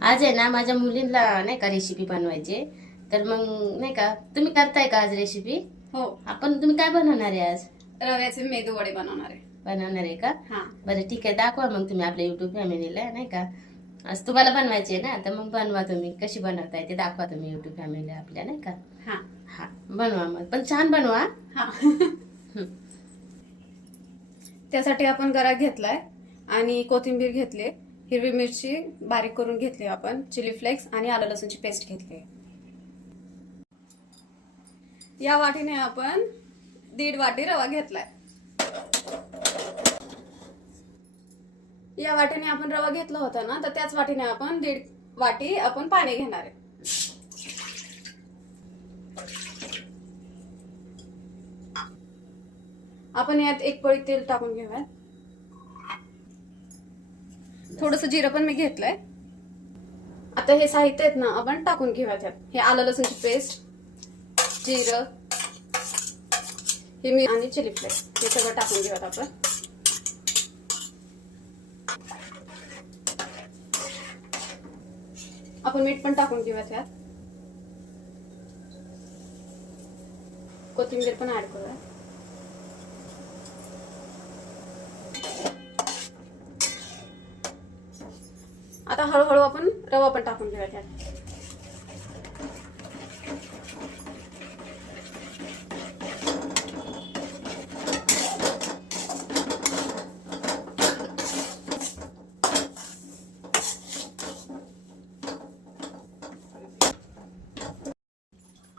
आज आहे ना माझ्या मुलींना नाही का रेसिपी बनवायची. तर मग नाही का तुम्ही करताय का आज रेसिपी? हो, तुम्ही काय बनवणार आहे आज? रव्याचे मेदू वडे बनवणार आहे. बनवणार आहे का? हा, बरं ठीक आहे, दाखवा मग तुम्ही आपल्या युट्यूब फॅमिलीला नाही का. आज तुम्हाला बनवायची आहे ना, तर मग बनवा, तुम्ही कशी बनवताय ते दाखवा तुम्ही युट्यूब फॅमिलीला आपल्या नाही का. हा, हा बनवा मग, पण छान बनवा. हा. हं. त्यासाठी आपण गरा घेतलाय आणि कोथिंबीर घेतली, हिरवी मिरची बारीक करून घेतली, आपण चिली फ्लेक्स आणि आलं लसूणची पेस्ट घेतली. या वाटीने आपण 1.5 वाटी रवा घेतलाय. या वाटीने आपण रवा घेतला होता ना, तर त्याच वाटीने आपण 1.5 वाटी आपण पाणी घेणार आहे. आपण यात 1 पळी तेल टाकून घेऊयात. थोडस जिरं पण मी घेतलंय. आता हे साहित्य आहेत ना, आपण टाकून घेऊयात यात. हे आलं लसूणची पेस्ट, जिरं, हे मी आणि चिली फ्लेक्स हे सगळं टाकून घेऊयात आपण. आपण मीठ पण टाकून घेऊयात यात. कोथिंबीर पण ऍड करूया. आता हळूहळू आपण रवा पण टाकून घेऊयात यात.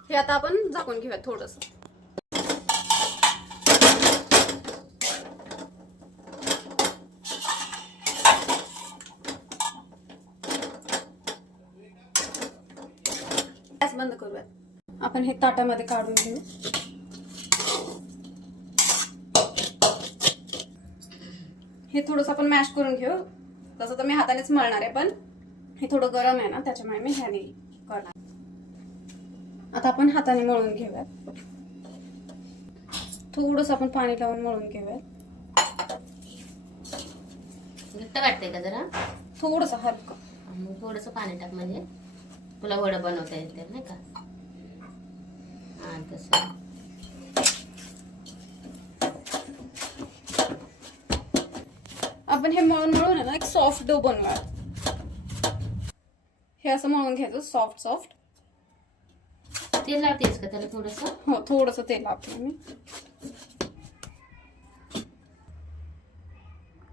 हे आता आपण झाकून घेऊयात थोडस. गॅस बंद करूयात. आपण हे ताटामध्ये काढून घेऊ. हे थोडंसं आपण मॅश करून घेऊ. तसं तर मी हातानेच मळणार आहे, पण हे थोडं गरम आहे ना, त्याच्यामुळे मी ह्याने करणार. आता आपण हाताने मळून घेऊयात. थोडंसं आपण पाणी लावून मळून घेऊयात. घट्ट वाटतंय का जरा? थोडंसं हलकं. मग थोडंसं पाणी टाक, म्हणजे तुला वडं बनवता येते नाही का. हा तसं. आपण हे मळून मळून आहे ना, एक सॉफ्ट डो बनवूया. हे असं मळून घ्यायचं सॉफ्ट सॉफ्ट. तेल लावतेस का त्याला थोडंसं? हो, थोडंसं तेल लावते मी.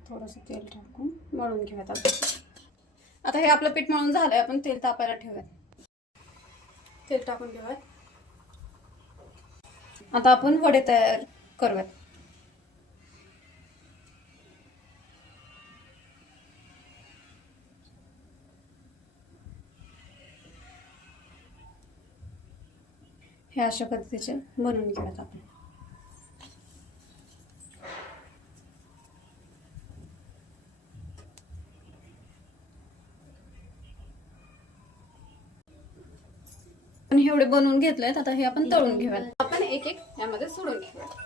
थोडंसं तेल टाकून मळून घेऊयात आता हे आपलं पीठ मळून झालंय. आपण तेल तापायला ठेवूयात. तेल टाकून घेऊयात. आता आपण वडे तयार करूयात. हे अशा पद्धतीचे बनवून घेऊयात आपण. आपण हे एवढे बनवून घेतलेत. आता हे आपण तळून घेऊयात. आपण एक एक यामध्ये सोडून घेऊयात.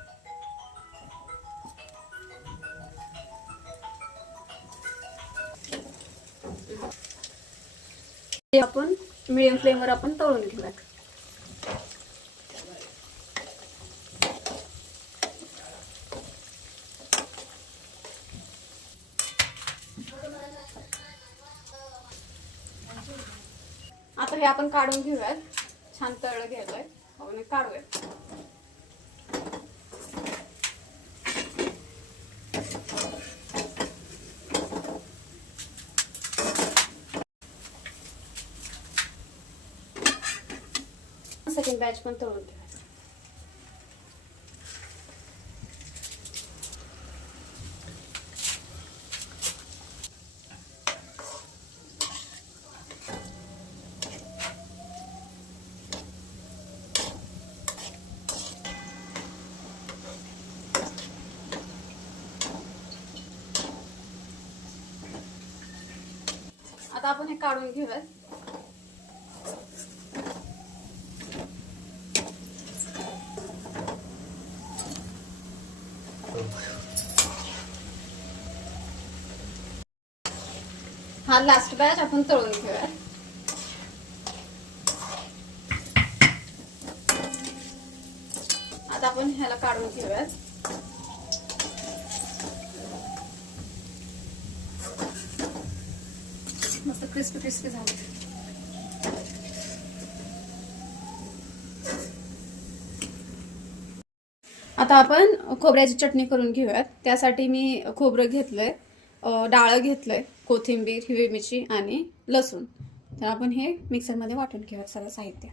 हे आपण मीडियम फ्लेमवर आपण तळून घेऊयात. आता हे आपण काढून घेऊयात. छान तळलं घ्यायचंय. आपण काढूयात. सेकंड बॅच पण तळून घेऊयात. आता आपण हे काढून घेऊयात. हा हा लास्ट बॅच आपण तळून घेऊया. आता आपण ह्याला काढून घेऊयात. मस्त क्रिस्पी क्रिस्पी झाले. आता आपण खोबऱ्याची चटणी करून घेऊयात. त्यासाठी मी खोबरं घेतलंय, डाळ घेतलंय, कोथिंबीर, हिरवी मिरची आणि लसूण. तर आपण हे मिक्सरमध्ये वाटून घेऊयात सगळं साहित्य.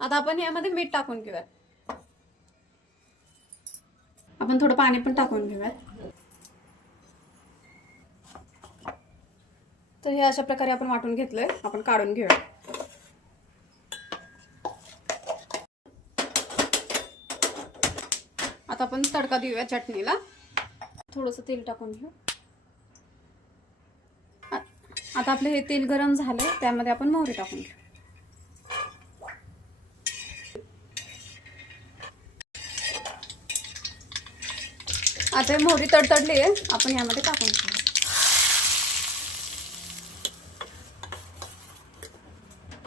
आता आपण यामध्ये मीठ टाकून घेऊयात. आपण थोडं पाणी पण टाकून घेऊयात. तर हे अशा प्रकारे आपण वाटून घेतलंय. आपण काढून घेऊया. आता आपण तडका देऊया चटणीला. थोडंसं तेल टाकून घेऊ. आता आपलं हे तेल गरम झालंय, त्यामध्ये आपण मोहरी टाकून घेऊ. आता मोहरी तडतडली आहे, आपण यामध्ये टाकून घेऊ.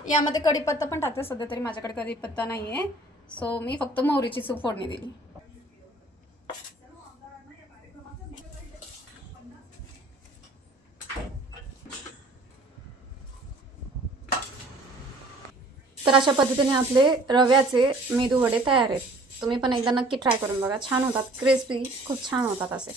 यामध्ये कढीपत्ता पण टाकते. सध्या तरी माझ्याकडे कढीपत्ता नाहीये, सो मी फक्त मोहरीची फोडणी दिली. तर अशा पद्धतीने आपले रव्याचे मेदू वडे तयार आहेत. तुम्ही पण एकदा नक्की ट्राय करून बघा. छान होतात, क्रिस्पी, खूप छान होतात असे.